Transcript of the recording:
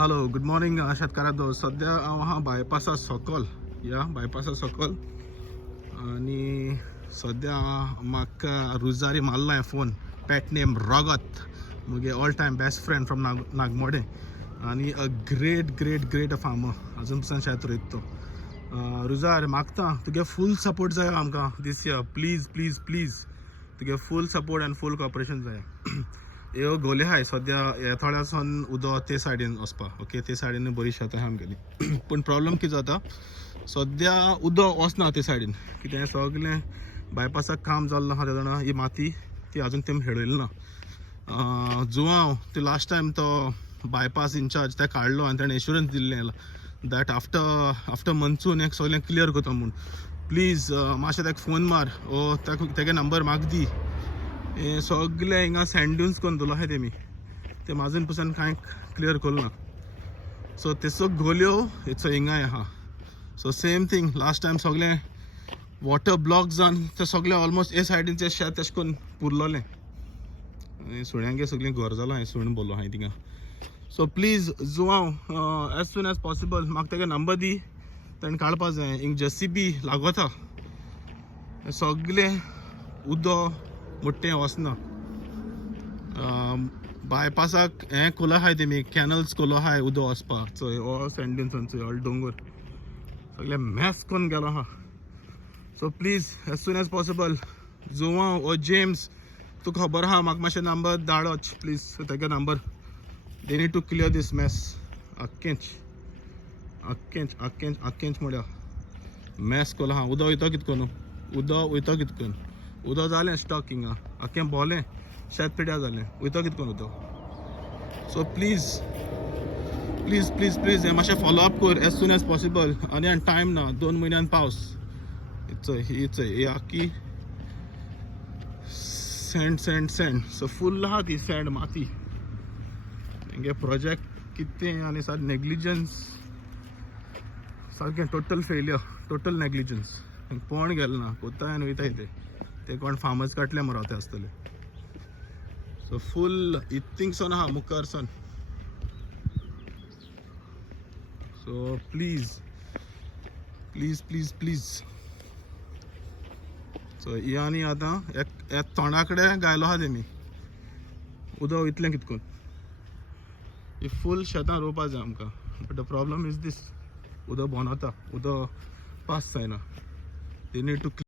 Hello good morning शेतकारांनो. सध्या हांव बायपासा सकल बायपासा सकल आणि सध्या म्हाका रुजारी मारला आहे फोन. पॅट नेम रगत, मुगे all time best friend from नागमोडे आणि a great great great farmer. अजून पसून शेत रोयता तो. रुजार मागता तुगे फूल सपोर्ट जाय आमकां this year. Please please please तुगे फूल सपोर्ट आनी फूल कॉपरेशन जाय. ह्यो गोले आहाय सद्या हे थोड्यासून उदो ते सायडीन वचपा. ओके, ते सायडीन बरी शेतां आहा आमगेली. पूण प्रॉब्लम कितें जाता, सद्या उदो वचना ते सायडीन. कितें सगळें बायपासाक काम जाल्लो आहा तेन्ना ही माती ती आजून तेम हेडयली ना. जुवांव ते लास्ट टायम तो बायपास इंचार्ज ते काडलो आनी ताणें एश्युरन्स दिल्लें दॅट आफ्टर मन्सून एक सगळें क्लियर करता म्हूण. प्लीज मातशें ताका फोन मार ओ तेगे नंबर म्हाका दी. हे सगळे हिंगा सँड्यून्स करून दवरलो आहाय तेमी. ते माजून पसून कांय क्लियर करूं ना. सो तेचो गोल्यो हेचो हिंगाय आहा. So same thing last time सगळें वॉटर ब्लॉक जावन ते सगळें ऑलमोस्ट ए सायडीनचें शेत तेशें करून पुरलोलें. सुण्यांगे सगळीं घर जालां हांवें सुण बोल्लो हांवें थिंगा. सो प्लीज जुवांव एज सून एज पॉसिबल म्हाका तेगे नंबर दी. ताणें काडपा जाय. हिंग JCB लागोता. सगळें उदो मुट्टें वचना. बायपासाक हें खोला आहाय तेमी, कॅनल्स खोलो आहाय उदो वचपाक. चोय ऑल सँड्यून्स चोय ऑल दोंगर सगळें मॅस करून गेलो आहा. So please as soon as possible जुवांव ओ जेम्स तुका खबर आहा म्हाका मातशें नंबर धाडच प्लीज. तेगे number. They need to clear this mass. आख्खेंच म्हळ्यार मॅस कोलो आहा. उदो वयता कितकोन उदो जालें स्टॉक हिंगा. आख्खें बोलें शेत पिड्यार जालें. वयता कितकोन उदो. So please please please please हें मातशें फॉलो अप कर एज सून एज पॉसिबल. आनी टायम ना, 2 म्हयन्यान पावस. ही आख्खी सँड सो फूल आहा ती सँड माती. हेंगे प्रोजेक्ट कितें आनी सारकें नेग्लिजन्स, सारकें टोटल फेलियर, टोटल नेग्लिजन्स. कोण गेलो ना, कोताय आनी वयताय ते कोण फार्मर्स काटले मरो ते आसतले. सो फूल इत्थिंगसून आहा मुखारसून. So please please please please. So ही आनी आतां एक तोंडा कडेन गायलो आहा तेमी. उदो वयतलें कितकोन. ही फूल शेतां रोवपा जाय आमकां. बट द प्रॉब्लम इज दीस, उदो बोनोता, उदो पास जायना. दे नीड टू